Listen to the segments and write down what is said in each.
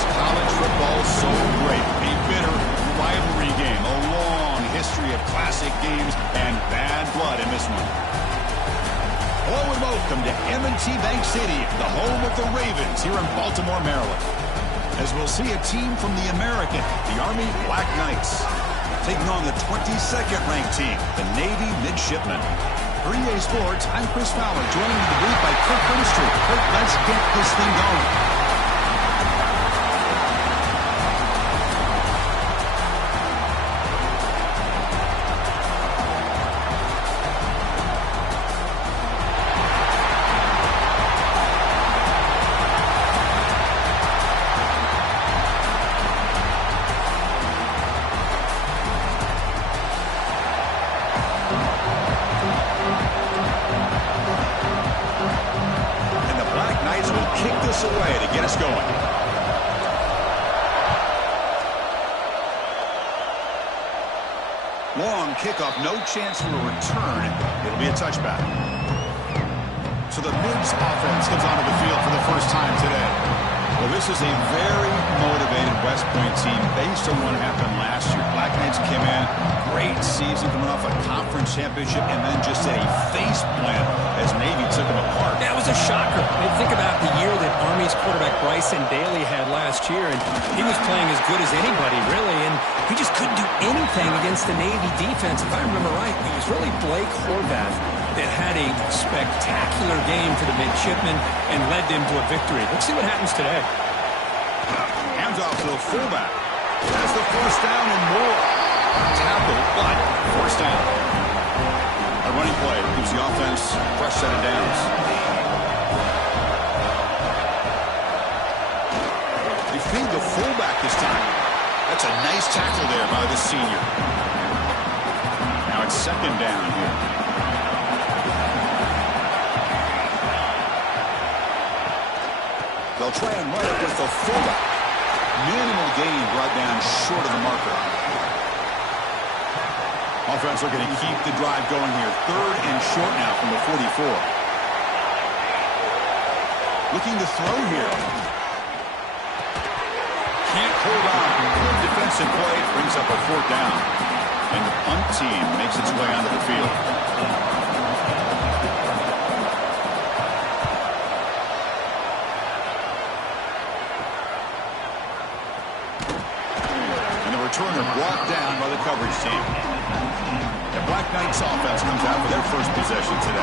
makes college football so great. A bitter rivalry game, a long history of classic games, and bad blood in this one. Hello and welcome to M&T Bank Stadium, the home of the Ravens here in Baltimore, Maryland. As we'll see a team from the American, the Army Black Knights, taking on the 22nd ranked team, the Navy Midshipmen. For EA Sports, I'm Chris Fowler, joined in the booth by Kirk Herbstreit. Kirk, let's get this thing going. Away to get us going. Long kickoff, no chance for a return. It'll be a touchback. So the Mids offense comes onto the field for the first time today. Well, this is a very motivated West Point team based on what happened last year. Black Knights came in, great season coming off a conference championship, and then just did a face plant as Navy took them apart. That was a shocker. I mean, think about the year that Army's quarterback Bryson Daly had last year, and he was playing as good as anybody, really, and he just couldn't do anything against the Navy defense. If I remember right, it was really Blake Horvath that had a spectacular game for the Midshipmen and led them to a victory. Let's see what happens today. Hands off to the fullback. That's the first down and more. Tackle, but first down. A running play gives the offense a fresh set of downs. They feed the fullback this time. That's a nice tackle there by the senior. Now it's second down here. They'll try and run it with the fullback. Minimal gain brought down short of the marker. Offense looking to keep the drive going here. Third and short now from the 44. Looking to throw here. Can't hold on. Good defensive play. Brings up a fourth down. And the punt team makes its way onto the field. Returner brought down by the coverage team. The Black Knights offense comes out for their first possession today.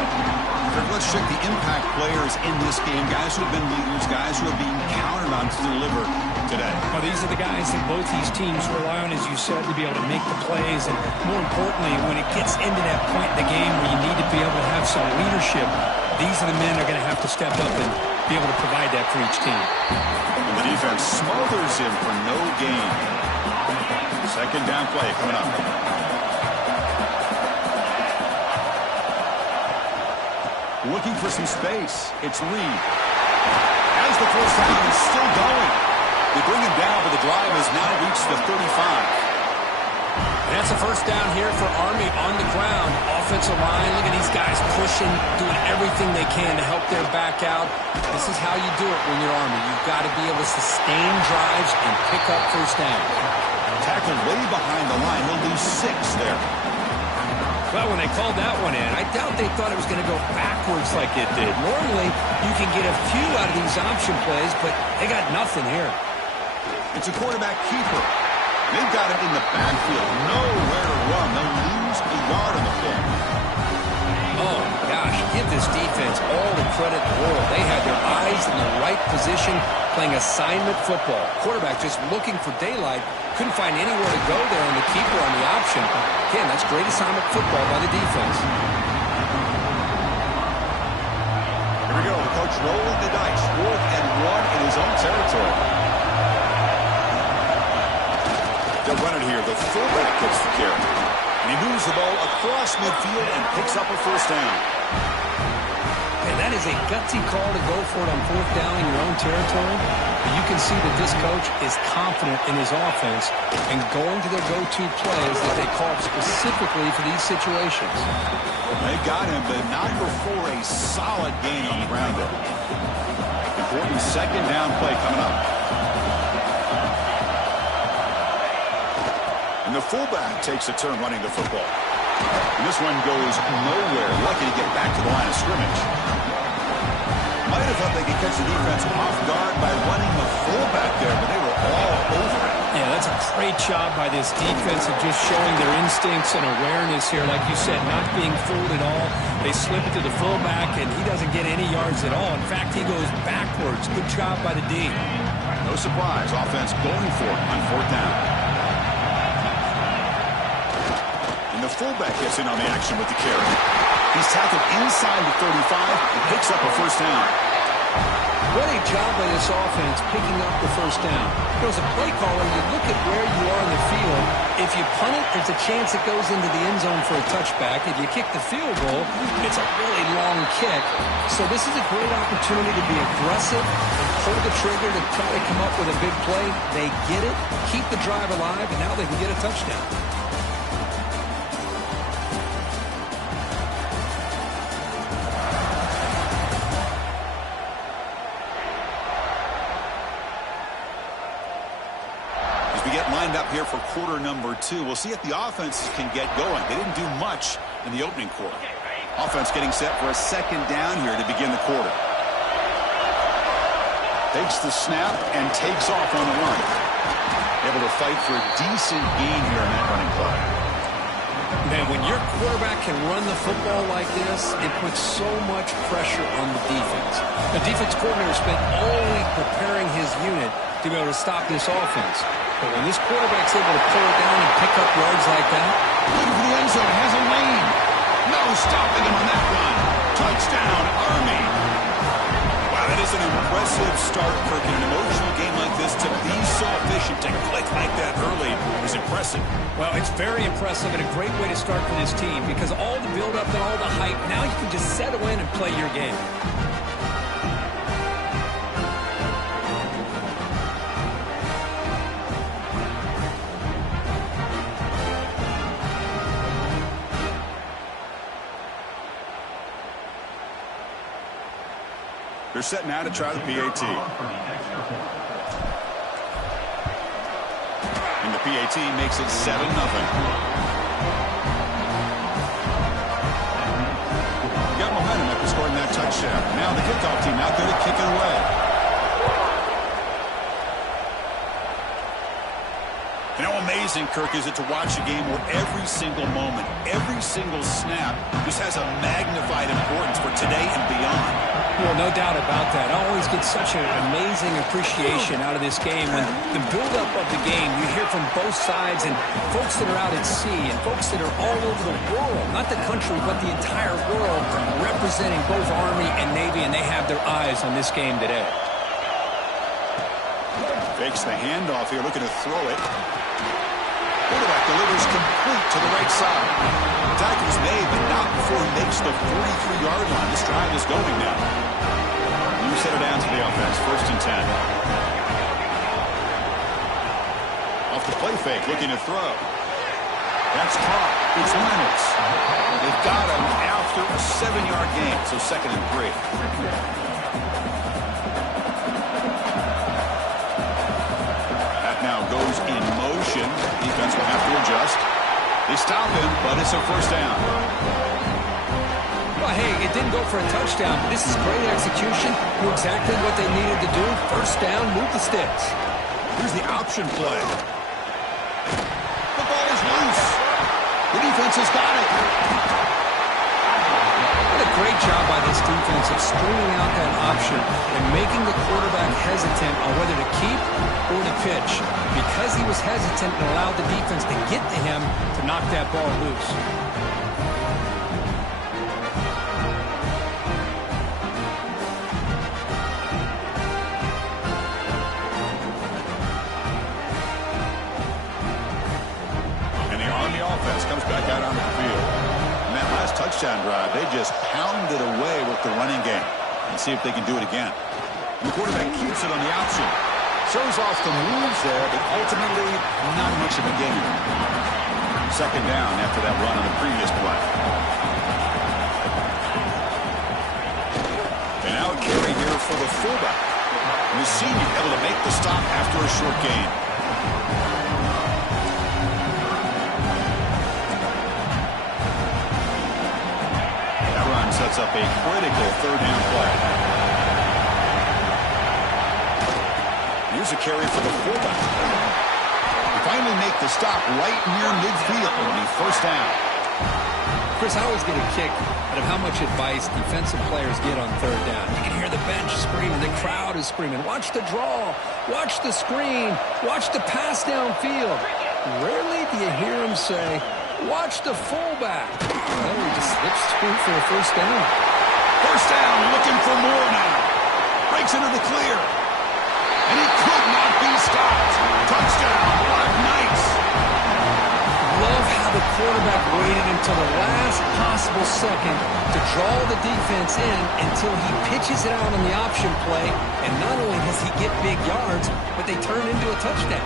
Let's check the impact players in this game. Guys who have been leaders, guys who are being counted on to deliver today. Well, these are the guys that both these teams rely on, as you said, to be able to make the plays. And more importantly, when it gets into that point in the game where you need to be able to have some leadership, these are the men that are going to have to step up and be able to provide that for each team. And the defense smothers him for no gain. Second down play coming up. Looking for some space. It's Reed. As the first down is still going. They bring him down, but the drive has now reached the 35. And that's a first down here for Army on the ground. Offensive line, look at these guys pushing, doing everything they can to help their back out. This is how you do it when you're Army. You've got to be able to sustain drives and pick up first down. Tackled way behind the line. He'll lose 6 there. Well, when they called that one in, I doubt they thought it was going to go backwards like it did. Normally, you can get a few out of these option plays, but they got nothing here. It's a quarterback keeper. They've got him in the backfield. Nowhere to run. They'll lose a yard on the play. Oh, gosh, give this defense all the credit in the world. They had their eyes in the right position, playing assignment football. Quarterback just looking for daylight. Couldn't find anywhere to go there on the keeper on the option. Again, that's great assignment football by the defense. Here we go. The coach rolling the dice. 4th and 1 in his own territory. They'll run it here. The fullback gets the carry. And he moves the ball across midfield and picks up a first down. And that is a gutsy call to go for it on 4th down in your own territory. But you can see that this coach is confident in his offense and going to their go-to plays that they call specifically for these situations. They got him, but not before a solid gain on the ground there. Important second down play coming up. And the fullback takes a turn running the football. And this one goes nowhere. Lucky to get back to the line of scrimmage. Might have thought they could catch the defense off guard by running the fullback there, but they were all over it. Yeah, that's a great job by this defense of just showing their instincts and awareness here. Like you said, not being fooled at all. They slip it to the fullback, and he doesn't get any yards at all. In fact, he goes backwards. Good job by the D. No surprise. Offense going for it on 4th down. And the fullback gets in on the action with the carry. He's tackled inside the 35 and picks up a first down. What a job by this offense picking up the first down. As a play caller, you look at where you are in the field. If you punt it, there's a chance it goes into the end zone for a touchback. If you kick the field goal, it's a really long kick. So this is a great opportunity to be aggressive and pull the trigger to try to come up with a big play. They get it, keep the drive alive, and now they can get a touchdown. Up here for quarter number 2. We'll see if the offense can get going. They didn't do much in the opening quarter. Offense getting set for a second down here to begin the quarter. Takes the snap and takes off on the run. Able to fight for a decent gain here in that running play. Man, when your quarterback can run the football like this, it puts so much pressure on the defense. The defense coordinator spent all week preparing his unit to be able to stop this offense. But when this quarterback's able to pull it down and pick up yards like that, looking for the end zone, has a lane. No stopping him on that one. Touchdown, Army. Wow, that is an impressive start, Kirk. In an emotional game like this, to be so efficient, to click like that early is impressive. Well, it's very impressive and a great way to start for this team because all the build-up and all the hype, now you can just settle in and play your game. They're set now to try the PAT. And the PAT makes it 7-0. Got momentum after scoring that touchdown. Now the kickoff team out there to kick it away. You know, amazing, Kirk, is it to watch a game where every single moment, every single snap just has a magnified importance for today and beyond. Well, no doubt about that. I always get such an amazing appreciation out of this game. When the buildup of the game, you hear from both sides and folks that are out at sea and folks that are all over the world, not the country, but the entire world, representing both Army and Navy, and they have their eyes on this game today. Fakes the handoff here, looking to throw it. Quarterback delivers complete to the right side. The tackle's made, but not before he makes the 43-yard line. This drive is going now. You set it down to the offense, 1st and 10. Off the play fake, looking to throw. That's caught. It's Reynolds. They've got him after a 7-yard gain, so 2nd and 3. Now goes in motion. Defense will have to adjust. They stop him, but it's a first down. Well, hey, it didn't go for a touchdown, but this is great execution. Knew exactly what they needed to do. First down, move the sticks. Here's the option play. The ball is loose. The defense has got it. What a great job by this defense of screening out that option and making the quarterback hesitant on whether to keep or to pitch. Because he was hesitant and allowed the defense to get to him to knock that ball loose. And the Army offense comes back out onto the field. In that last touchdown drive, they just pounded away with the running game. And see if they can do it again. And the quarterback keeps it on the option. Shows off the moves there, but ultimately not much of a gain. 2nd down after that run on the previous play. And now a carry here for the fullback. And the senior able to make the stop after a short gain. run sets up a critical third down play. Here's a carry for the fullback. They finally make the stop right near midfield on the first down. Chris, I always get a kick out of how much advice defensive players get on third down. You can hear the bench screaming. The crowd is screaming. Watch the draw. Watch the screen. Watch the pass downfield. Rarely do you hear them say, watch the fullback. Well, he just slips through for a first down. First down, looking for more now. Breaks into the clear. And he could not be stopped. Touchdown, Black Knights. Love how the quarterback waited until the last possible second to draw the defense in until he pitches it out on the option play. And not only does he get big yards, but they turn into a touchdown.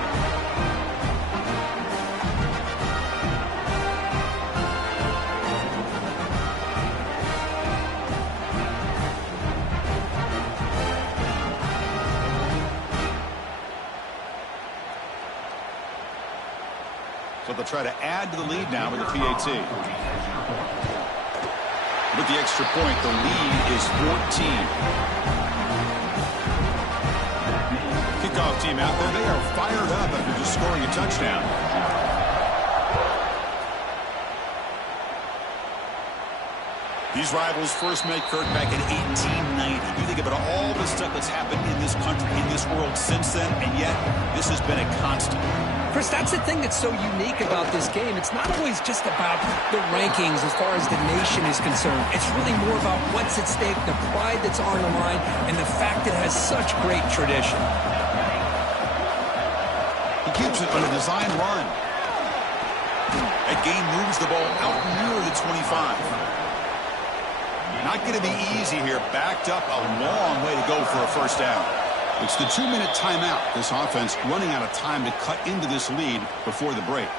So they'll try to add to the lead now with the PAT. With the extra point, the lead is 14. Kickoff team out there. They are fired up after just scoring a touchdown. These rivals first met Kirk back in 1890. You think about all the stuff that's happened in this country, in this world since then, and yet this has been a constant. Chris, that's the thing that's so unique about this game. It's not always just about the rankings as far as the nation is concerned. It's really more about what's at stake, the pride that's on the line, and the fact it has such great tradition. He keeps it on a design run. That game moves the ball out near the 25. Not going to be easy here. Backed up a long way to go for a first down. It's the 2-minute timeout. This offense running out of time to cut into this lead before the break.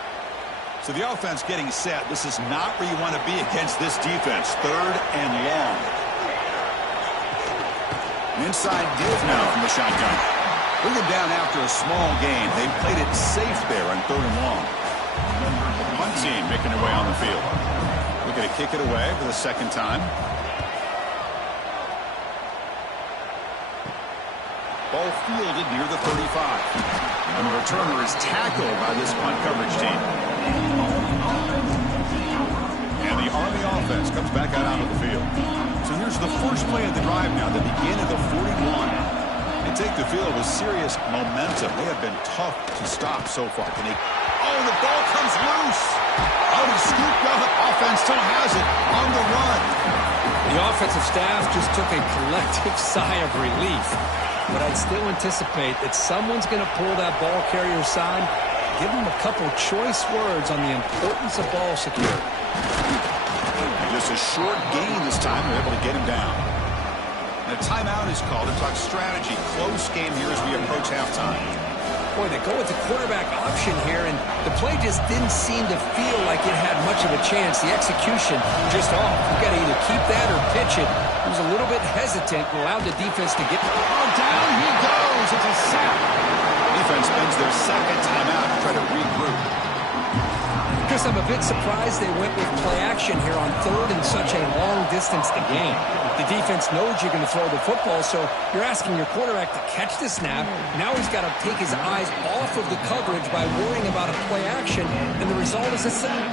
So the offense getting set. This is not where you want to be against this defense. Third and long. An inside give now from the shotgun. Bring it down after a small gain. They played it safe there on third and long. The punt team making their way on the field. Looking to kick it away for the second time. Ball fielded near the 35. And the returner is tackled by this punt coverage team. And the Army offense comes back out onto the field. So here's the first play of the drive now, the beginning of the 41. They take the field with serious momentum. They have been tough to stop so far. Can they... Oh, the ball comes loose. Oh, he scooped up. Offense still has it on the run. The offensive staff just took a collective sigh of relief. But I'd still anticipate that someone's going to pull that ball carrier side, give him a couple choice words on the importance of ball security. Just a short gain this time. They're able to get him down. And a timeout is called to talk strategy. Close game here as we approach halftime. Boy, they go with the quarterback option here, and the play just didn't seem to feel like it had much of a chance. The execution just off. You got to either keep that or pitch it. He was a little bit hesitant and allowed the defense to get... Oh, down he goes. It's a sack. Defense spends their second timeout to try to regroup. Chris, I'm a bit surprised they went with play action here on third and such a long distance to gain. The defense knows you're going to throw the football, so you're asking your quarterback to catch the snap. Now he's got to take his eyes off of the coverage by worrying about a play action, and the result is a sack.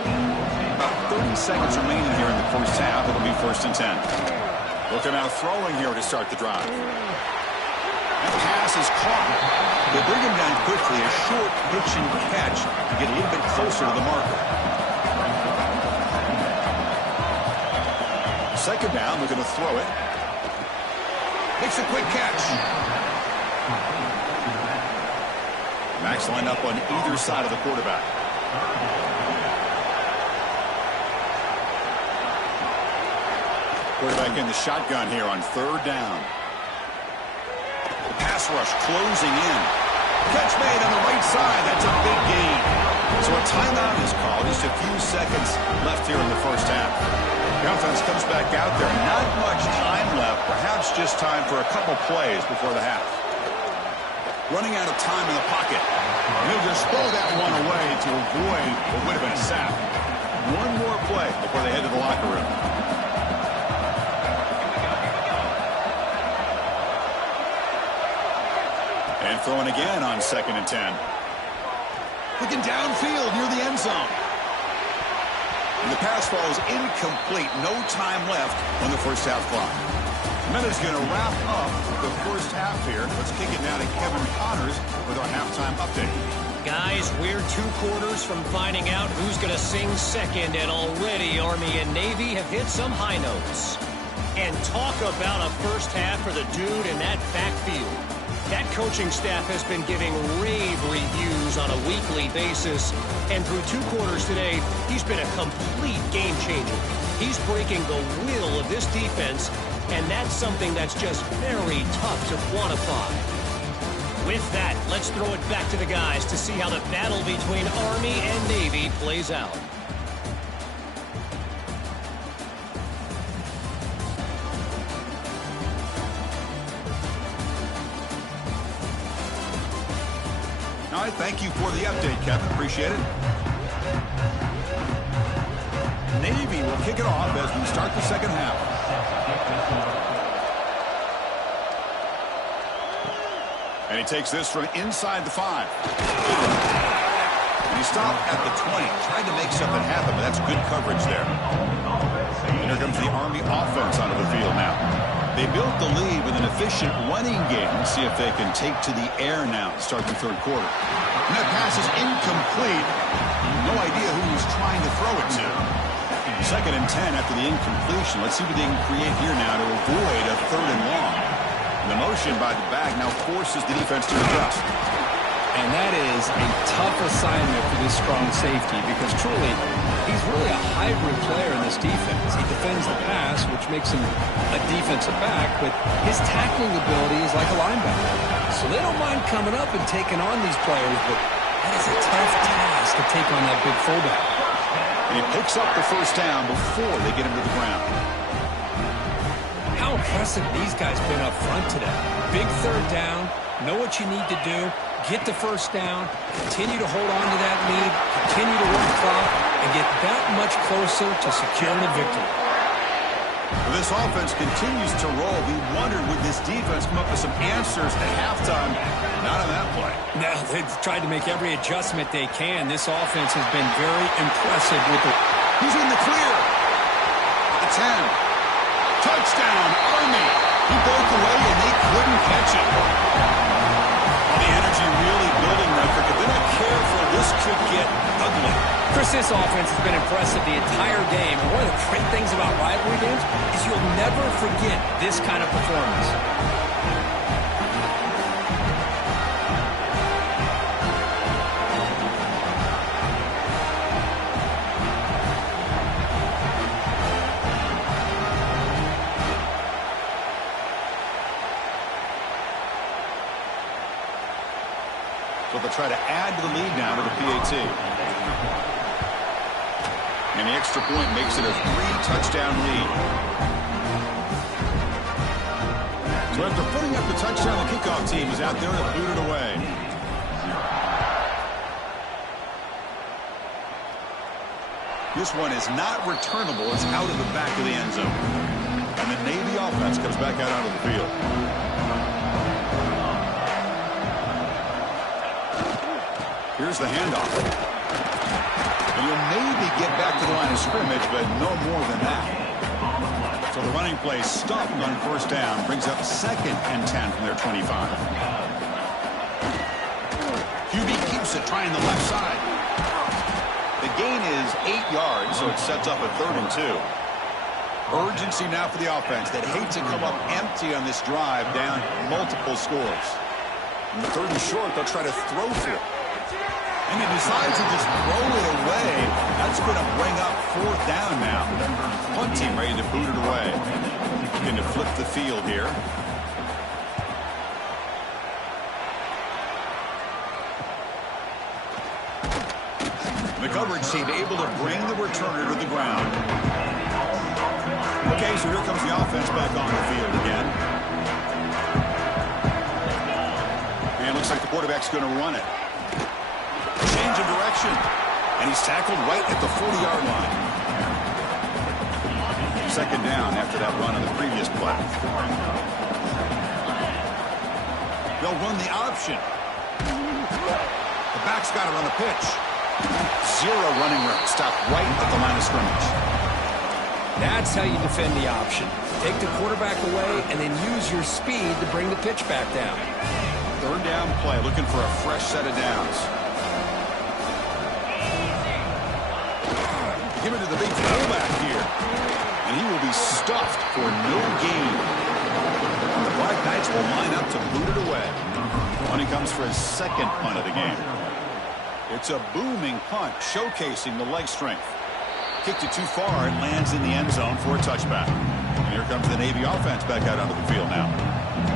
About 30 seconds remaining here in the first half. It'll be 1st and 10. Looking out throwing here to start the drive. That pass is caught. They bring him down quickly. A short pitch and catch to get a little bit closer to the marker. Second down, looking to throw it. Makes a quick catch. Max lined up on either side of the quarterback. Quarterback in the shotgun here on third down. The pass rush closing in. Catch made on the right side. That's a big gain. So a timeout is called. Just a few seconds left here in the first half. The offense comes back out there. Not much time left. Perhaps just time for a couple plays before the half. Running out of time in the pocket. And he'll just throw that one away to avoid what would have been a sack. One more play before they head to the locker room. And throwing again on 2nd and 10. Looking downfield near the end zone. And the pass falls incomplete. No time left on the first half clock. Minutes going to wrap up the first half here. Let's kick it now to Kevin Connors with our halftime update. Guys, we're 2 quarters from finding out who's going to sing second, and already Army and Navy have hit some high notes. And talk about a first half for the dude in that backfield. That coaching staff has been giving rave reviews on a weekly basis, and through 2 quarters today, he's been a complete game changer. He's breaking the will of this defense, and that's something that's just very tough to quantify. With that, let's throw it back to the guys to see how the battle between Army and Navy plays out. All right, thank you for the update, Kevin. Appreciate it. Navy will kick it off as we start the second half. And he takes this from inside the 5. And he stopped at the 20. Tried to make something happen, but that's good coverage there. And here comes the Army offense onto the field now. They built the lead with an efficient running game. Let's see if they can take to the air now to start the third quarter. And that pass is incomplete. No idea who he was trying to throw it to. 2nd and 10 after the incompletion. Let's see what they can create here now to avoid a 3rd and long. The motion by the back now forces the defense to adjust. And that is a tough assignment for this strong safety because truly, he's really a hybrid player in this defense. He defends the pass, which makes him a defensive back, but his tackling ability is like a linebacker. So they don't mind coming up and taking on these players, but that is a tough task to take on that big fullback. And he picks up the first down before they get him to the ground. How impressive these guys been up front today. Big 3rd down, know what you need to do, get the first down, continue to hold on to that lead, continue to work the clock, and get that much closer to securing a victory. This offense continues to roll. We wondered, would this defense come up with some answers at halftime? Not on that play. No, they've tried to make every adjustment they can. This offense has been very impressive with the... He's in the clear. The 10. Touchdown, Army. He broke away and they couldn't catch it. The energy really building there. If they're not careful, this could get ugly. Chris, this offense has been impressive the entire game. And one of the great things about rivalry games is you'll never forget this kind of performance. So they'll try to add to the lead now with the PAT. And the extra point makes it a 3-touchdown lead. So after putting up the touchdown, the kickoff team is out there to boot it away. This one is not returnable. It's out of the back of the end zone. And the Navy offense comes back out onto the field. Here's the handoff. And you'll maybe get back to the line of scrimmage, but no more than that. So the running play stopped on first down, brings up 2nd and 10 from their 25. QB keeps it, trying the left side. The gain is 8 yards, so it sets up a 3rd and 2. Urgency now for the offense that hate to come up empty on this drive, down multiple scores. And the 3rd and short, they'll try to throw for it. And he decides to just throw it away. That's going to bring up 4th down now. Punt team ready to boot it away. Looking to flip the field here. The coverage team able to bring the returner to the ground. Okay, so here comes the offense back on the field again. And it looks like the quarterback's going to run it. Change of direction. And he's tackled right at the 40-yard line. 2nd down after that run on the previous play. They'll run the option. The back's got it on the pitch. Zero running room. Stop right at the line of scrimmage. That's how you defend the option. Take the quarterback away and then use your speed to bring the pitch back down. Third down play, looking for a fresh set of downs. Give it to the big fullback here. And he will be stuffed for no gain. And the Black Knights will line up to boot it away. When he comes for his second punt of the game. It's a booming punt, showcasing the leg strength. Kicked it too far and lands in the end zone for a touchback. And here comes the Navy offense back out onto the field now.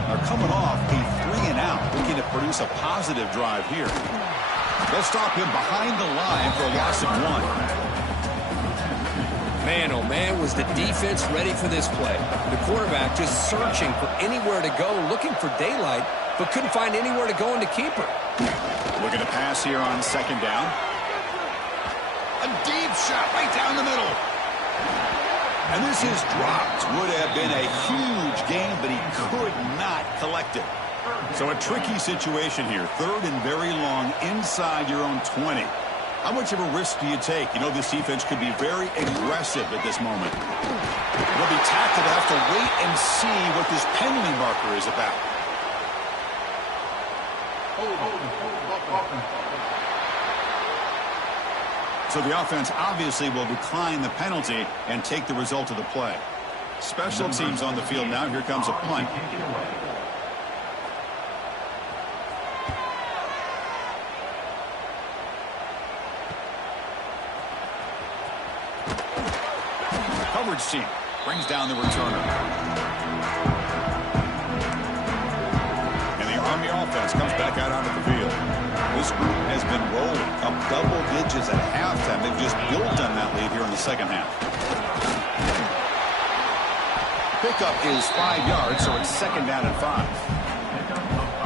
They're coming off a 3-and-out, looking to produce a positive drive here. They'll stop him behind the line for a loss of 1. Man, oh man, was the defense ready for this play. The quarterback just searching for anywhere to go, looking for daylight, but couldn't find anywhere to go in the keeper. Looking to pass here on second down. A deep shot right down the middle. And this is dropped. Would have been a huge gain, but he could not collect it. So a tricky situation here. Third and very long inside your own 20. How much of a risk do you take? You know this defense could be very aggressive at this moment. It'll be tactical to have to wait and see what this penalty marker is about. So the offense obviously will decline the penalty and take the result of the play. Special teams on the field now. Here comes a punt. Coverage team brings down the returner. And the Army offense comes back out onto the field. This group has been rolling up double digits at halftime. They've just built on that lead here in the second half. Pickup is 5 yards, so it's second down and 5.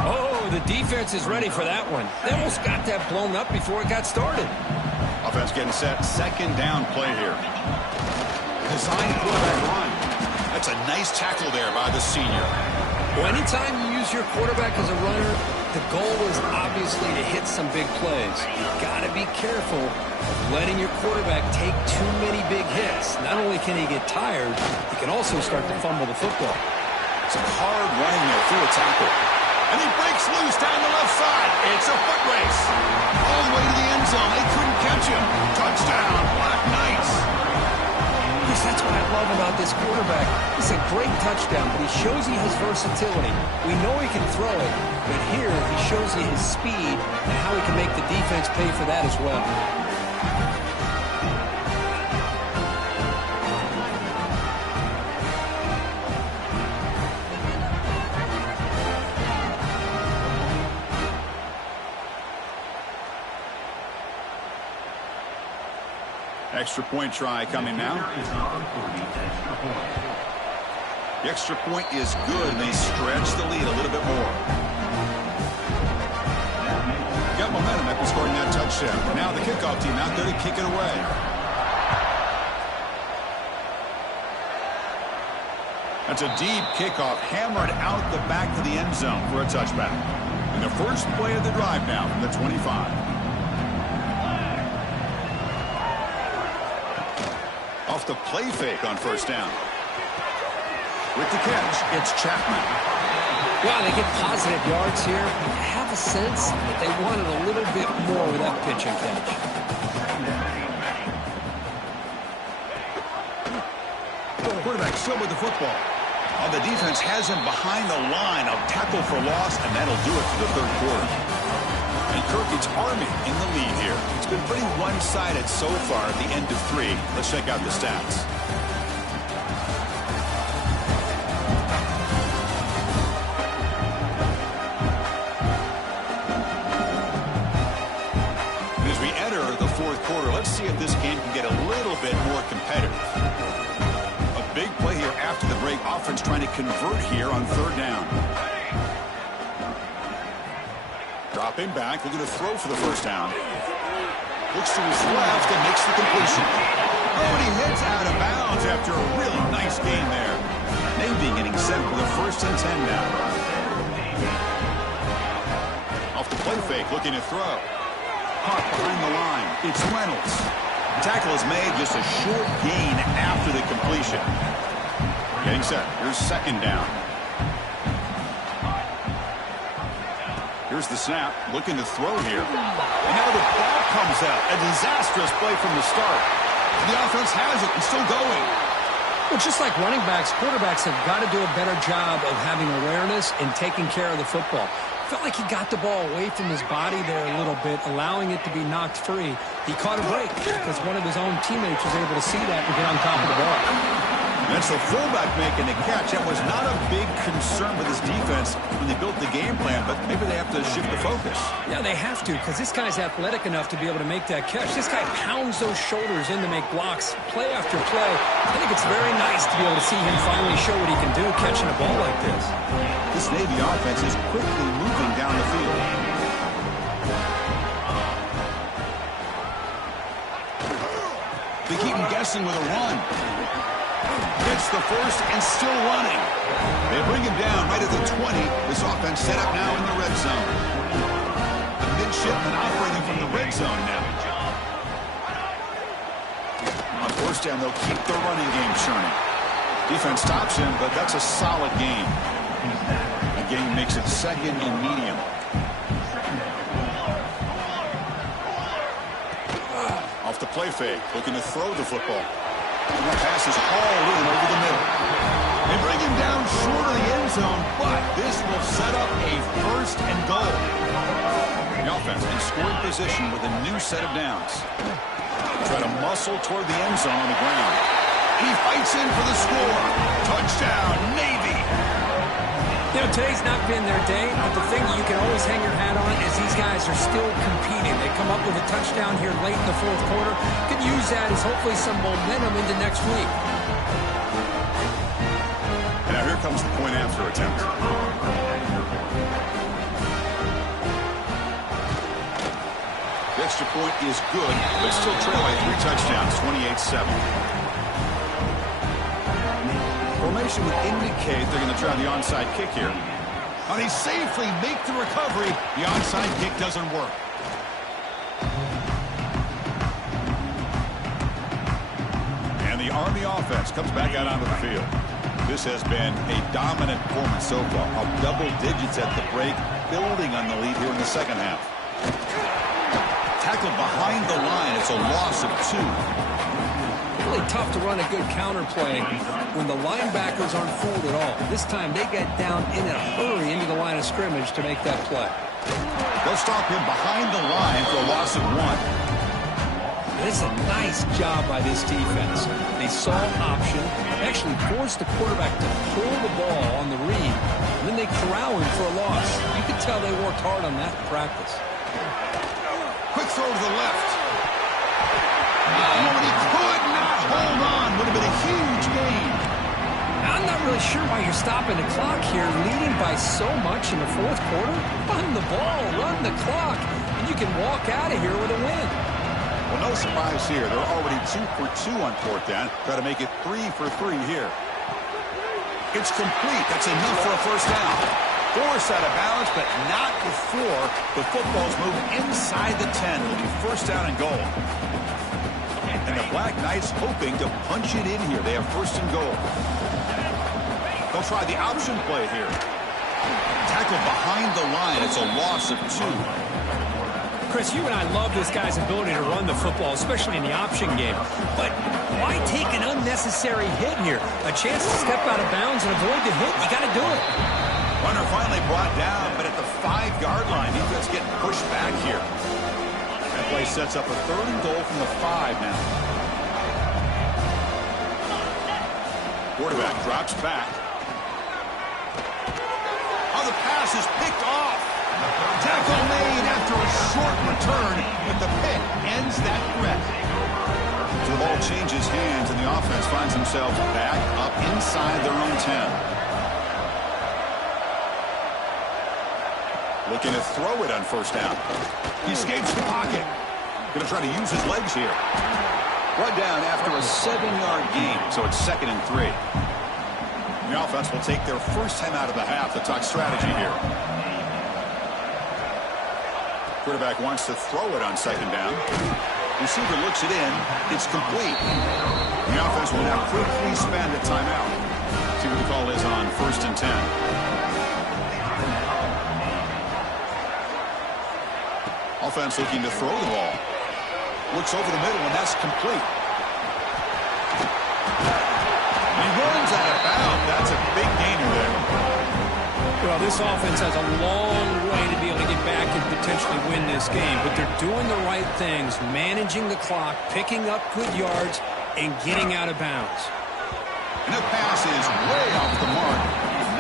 Oh, the defense is ready for that one. They almost got that blown up before it got started. Offense getting set. Second down play here. Design quarterback run. That's a nice tackle there by the senior. Well, anytime you use your quarterback as a runner, the goal is obviously to hit some big plays. You've got to be careful of letting your quarterback take too many big hits. Not only can he get tired, he can also start to fumble the football. Some hard running there through a tackle. And he breaks loose down the left side. It's a foot race. All the way to the end zone. They couldn't catch him. Touchdown, Black Knights. That's what I love about this quarterback. It's a great touchdown, but he shows he has versatility. We know he can throw it, but here he shows you his speed and how he can make the defense pay for that as well. Extra point try coming now. The extra point is good, and they stretch the lead a little bit more. Got momentum after scoring that touchdown. Now the kickoff team out there to kick it away. That's a deep kickoff, hammered out the back of the end zone for a touchback. And the first play of the drive now from the 25. Off the play fake on first down. With the catch, it's Chapman. Wow, they get positive yards here. I have a sense that they wanted a little bit more with that pitch and catch. Quarterback still with the football. Oh, the defense has him behind the line. A tackle for loss, and that'll do it for the third quarter. And Kirk, it's Army in the lead here. It's been pretty one-sided so far at the end of 3. Let's check out the stats. And as we enter the fourth quarter, let's see if this game can get a little bit more competitive. A big play here after the break. Offense trying to convert here on third down. Dropping back, looking to throw for the first down. Looks to his left and makes the completion. Oh, and he heads out of bounds after a really nice gain there. Navy getting set for the 1st and 10 now. Off the play fake, looking to throw. Caught behind the line. It's Reynolds. Tackle is made, just a short gain after the completion. Getting set. Here's second down. Here's the snap. Looking to throw here. And now the ball comes out. A disastrous play from the start. The offense has it and still going. Well, just like running backs, quarterbacks have got to do a better job of having awareness and taking care of the football. Felt like he got the ball away from his body there a little bit, allowing it to be knocked free. He caught a break because one of his own teammates was able to see that and get on top of the ball. That's the fullback making the catch. That was not a big concern for this defense when they built the game plan, but maybe they have to shift the focus. Yeah, they have to, because this guy's athletic enough to be able to make that catch. This guy pounds those shoulders in to make blocks play after play. I think it's very nice to be able to see him finally show what he can do catching a ball like this. This Navy offense is quickly moving down the field. They keep him guessing with a run. Gets the first and still running. They bring him down right at the 20. This offense set up now in the red zone. The midshipman operating from the red zone now. On first down, they'll keep the running game churning. Defense stops him, but that's a solid gain. The game makes it second and medium. Off the play fake, looking to throw the football. And that pass is hauled in over the middle. They bring him down short of the end zone, but this will set up a first and goal. The offense in scoring position with a new set of downs. Try to muscle toward the end zone on the ground. He fights in for the score. Touchdown, Navy. You know, today's not been their day, but the thing you can always hang your hat on is these guys are still competing. They come up with a touchdown here late in the fourth quarter. Could use that as hopefully some momentum into next week. And now here comes the point after attempt. The extra point is good, but still trail by 3 touchdowns, 28-7. Formation would indicate they're going to try the onside kick here. And they safely make the recovery. The onside kick doesn't work. And the Army offense comes back out onto the field. This has been a dominant performance so far. Up double digits at the break, building on the lead here in the second half. Tackled behind the line. It's a loss of 2. Really tough to run a good counter play when the linebackers aren't fooled at all. This time they get down in a hurry into the line of scrimmage to make that play. They'll stop him behind the line for a loss of 1. This is a nice job by this defense. They saw option, actually forced the quarterback to pull the ball on the read, and then they corral him for a loss. You could tell they worked hard on that in practice. Quick throw to the left. And he could not hold on. Would have been a huge gain. I'm not really sure why you're stopping the clock here, leading by so much in the fourth quarter. Run the ball, run the clock, and you can walk out of here with a win. Well, no surprise here. They're already 2 for 2 on fourth down. Try to make it 3 for 3 here. It's complete. That's enough for a first down. Force out of bounds, but not before the football's moved inside the 10. It'll be first down and goal. And the Black Knights hoping to punch it in here. They have first and goal. They'll try the option play here. Tackle behind the line. It's a loss of 2. Chris, you and I love this guy's ability to run the football, especially in the option game. But why take an unnecessary hit here? A chance to step out of bounds and avoid the hit. You got to do it. Runner finally brought down, but at the 5-yard line, defense getting pushed back here. That play sets up a third and goal from the 5 now. Quarterback drops back. Oh, the pass is picked off. Tackle made after a short return, but the pick ends that threat. So the ball changes hands, and the offense finds themselves back up inside their own 10. Looking to throw it on first down. He escapes the pocket. Going to try to use his legs here. Brought down after a 7-yard gain, so it's 2nd and 3. The offense will take their first time out of the half to talk strategy here. Quarterback wants to throw it on second down. Receiver looks it in. It's complete. The offense will now quickly spend a timeout. See what the call is on 1st and 10. Offense looking to throw the ball. Looks over the middle, and that's complete. He runs out of bounds. That's a big gainer there. Well, this offense has a long way to be able to get back and potentially win this game, but they're doing the right things, managing the clock, picking up good yards, and getting out of bounds. And the pass is way off the mark.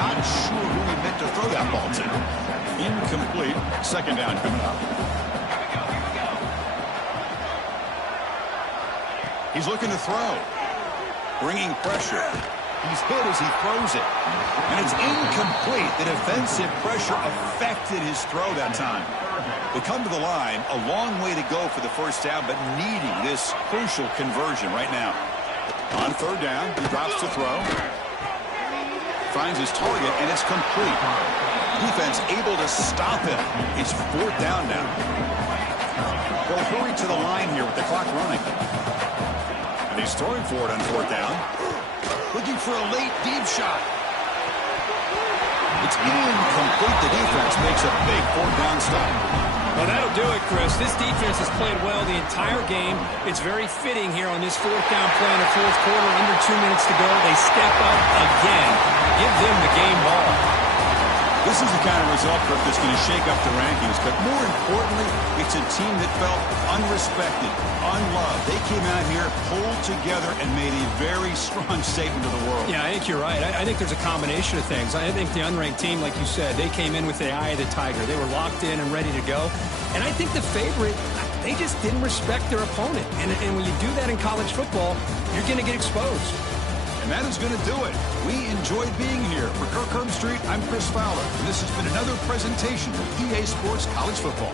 Not sure who he meant to throw that ball to. Incomplete. Second down coming up. He's looking to throw. Bringing pressure. He's hit as he throws it. And it's incomplete. The defensive pressure affected his throw that time. They come to the line, a long way to go for the first down, but needing this crucial conversion right now. On third down, he drops to throw. Finds his target, and it's complete. Defense able to stop him. It's fourth down now. They'll hurry to the line here with the clock running. And he's throwing for it on fourth down. Looking for a late deep shot. It's incomplete. The defense makes a big fourth down stop. Well, that'll do it, Chris. This defense has played well the entire game. It's very fitting here on this fourth down play in the fourth quarter. Under 2 minutes to go. They step up again. Give them the game ball. This is the kind of result, Kirk, that's going to shake up the rankings. But more importantly, it's a team that felt unrespected, unloved. They came out here, pulled together, and made a very strong statement to the world. Yeah, I think you're right. I think there's a combination of things. I think the unranked team, like you said, they came in with the eye of the tiger. They were locked in and ready to go. And I think the favorite, they just didn't respect their opponent. And when you do that in college football, you're going to get exposed. And that is going to do it. We enjoyed being here. For Kirk Herbstreit, I'm Chris Fowler. And this has been another presentation of EA Sports College Football.